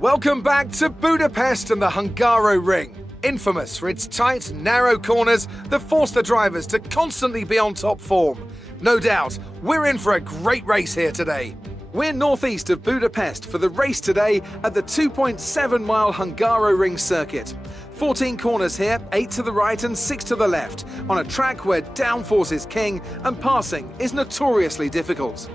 Welcome back to Budapest and the Hungaroring, infamous for its tight, narrow corners that force the drivers to constantly be on top form. No doubt, we're in for a great race here today. We're northeast of Budapest for the race today at the 2.7-mile Hungaroring circuit. 14 corners here, 8 to the right and 6 to the left, on a track where downforce is king and passing is notoriously difficult.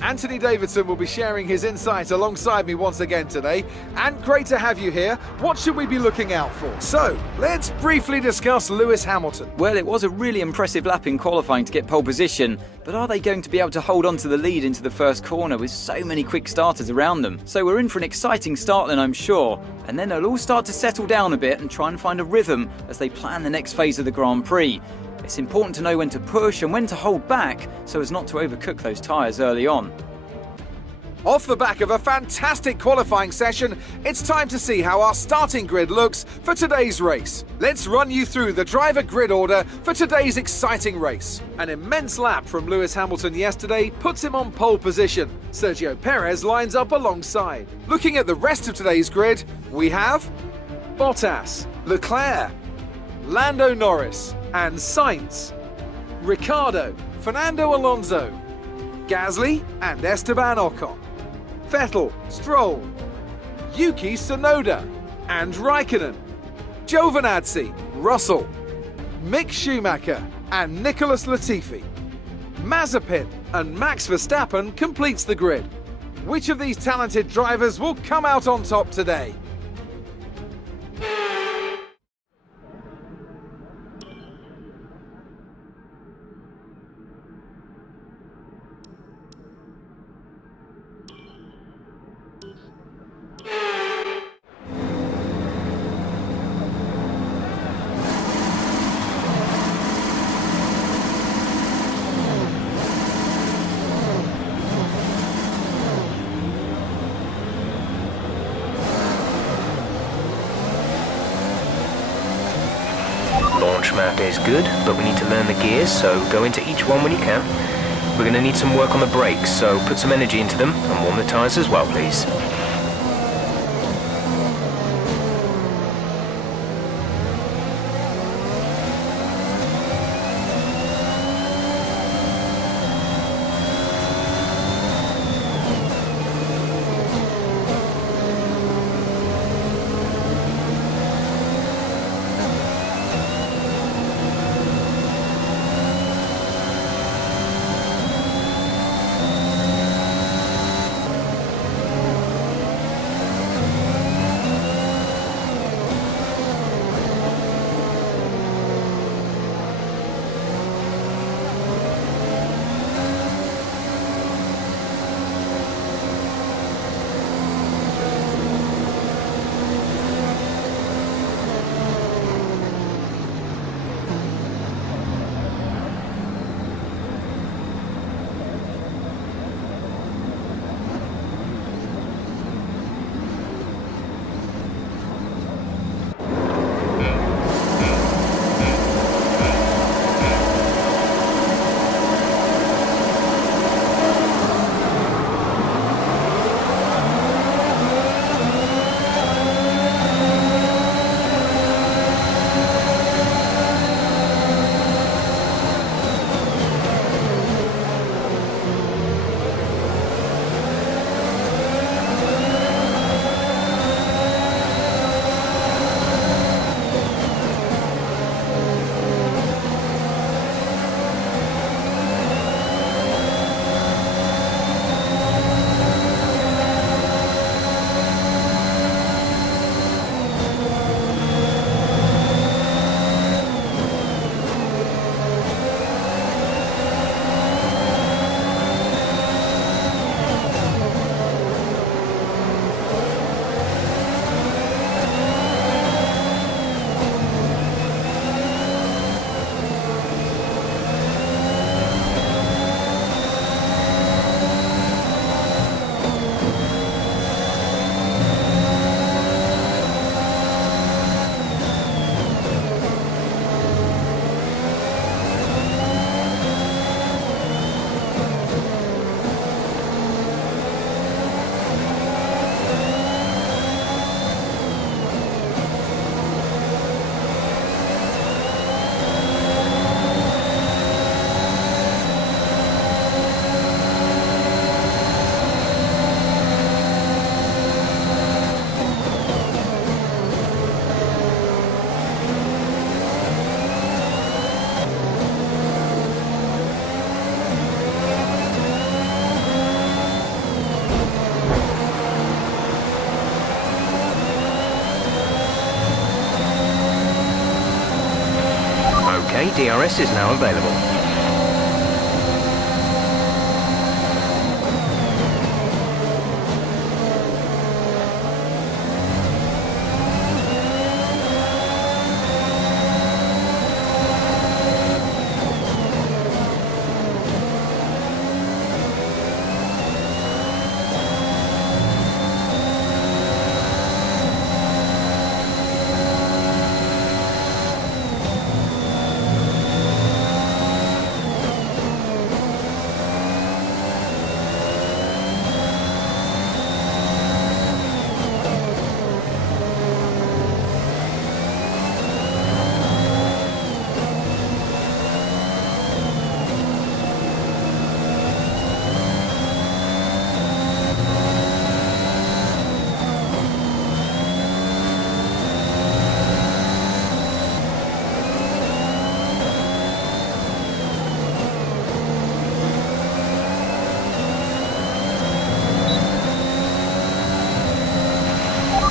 Anthony Davidson will be sharing his insight alongside me once again today, and great to have you here. What should we be looking out for? So, let's briefly discuss Lewis Hamilton. Well, it was a really impressive lap in qualifying to get pole position, but are they going to be able to hold on to the lead into the first corner with so many quick starters around them? So we're in for an exciting start then, I'm sure, and then they'll all start to settle down a bit and try and find a rhythm as they plan the next phase of the Grand Prix. It's important to know when to push and when to hold back so as not to overcook those tyres early on. Off the back of a fantastic qualifying session, it's time to see how our starting grid looks for today's race. Let's run you through the driver grid order for today's exciting race. An immense lap from Lewis Hamilton yesterday puts him on pole position. Sergio Perez lines up alongside. Looking at the rest of today's grid, we have Bottas, Leclerc, Lando Norris and Sainz, Ricciardo, Fernando Alonso, Gasly and Esteban Ocon, Vettel, Stroll, Yuki Tsunoda and Raikkonen, Giovinazzi, Russell, Mick Schumacher and Nicholas Latifi. Mazepin and Max Verstappen completes the grid. Which of these talented drivers will come out on top today? Launch map is good, but we need to learn the gears, so go into each one when you can. We're going to need some work on the brakes, so put some energy into them and warm the tyres as well, please. DRS is now available.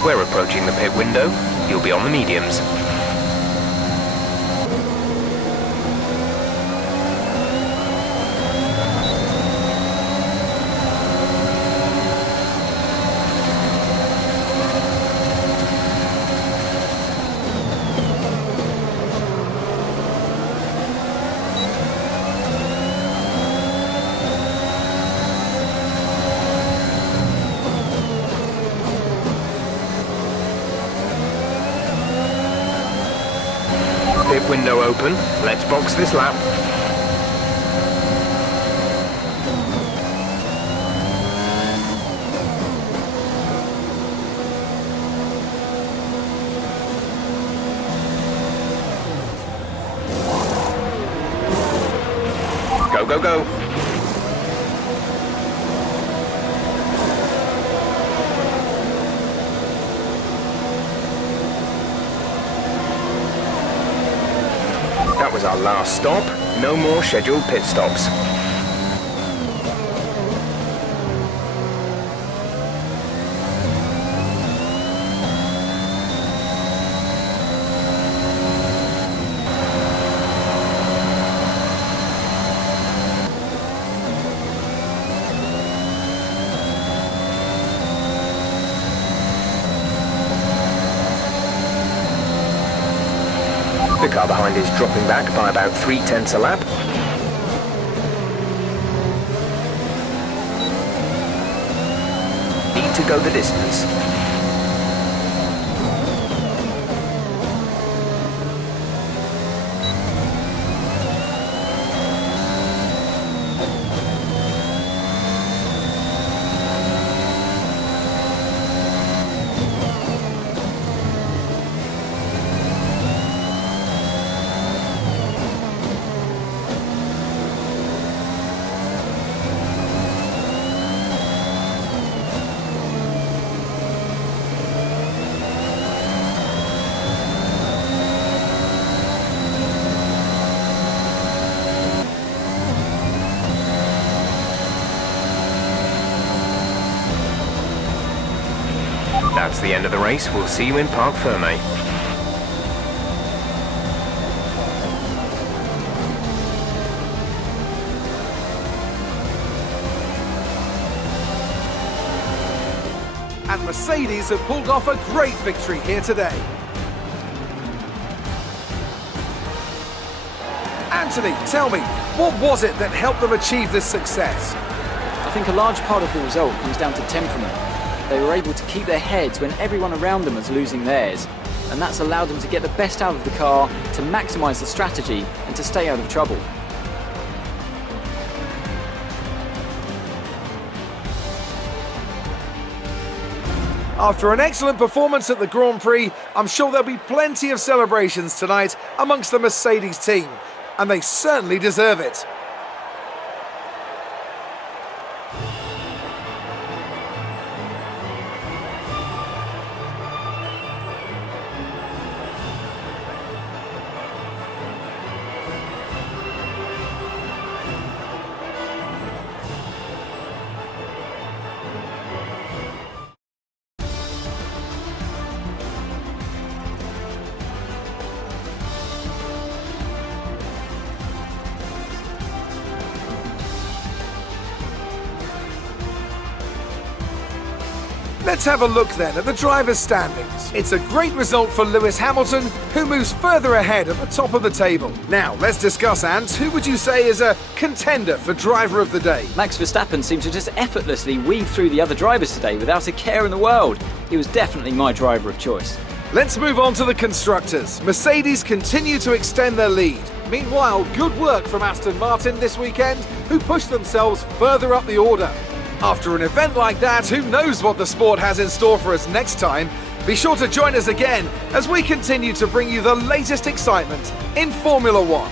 We're approaching the pit window. You'll be on the mediums. Pit window open. Let's box this lap. Go, go, go. That was our last stop. No more scheduled pit stops. The car behind is dropping back by about 0.3 a lap. Need to go the distance. That's the end of the race. We'll see you in Parc Fermé. And Mercedes have pulled off a great victory here today. Anthony, tell me, what was it that helped them achieve this success? I think a large part of the result comes down to temperament. They were able to keep their heads when everyone around them was losing theirs, and that's allowed them to get the best out of the car, to maximise the strategy, and to stay out of trouble. After an excellent performance at the Grand Prix, I'm sure there'll be plenty of celebrations tonight amongst the Mercedes team, and they certainly deserve it. Let's have a look then at the drivers' standings. It's a great result for Lewis Hamilton, who moves further ahead at the top of the table. Now, let's discuss, Ant, who would you say is a contender for driver of the day? Max Verstappen seemed to just effortlessly weave through the other drivers today without a care in the world. He was definitely my driver of choice. Let's move on to the constructors. Mercedes continue to extend their lead. Meanwhile, good work from Aston Martin this weekend, who pushed themselves further up the order. After an event like that, who knows what the sport has in store for us next time? Be sure to join us again as we continue to bring you the latest excitement in Formula One.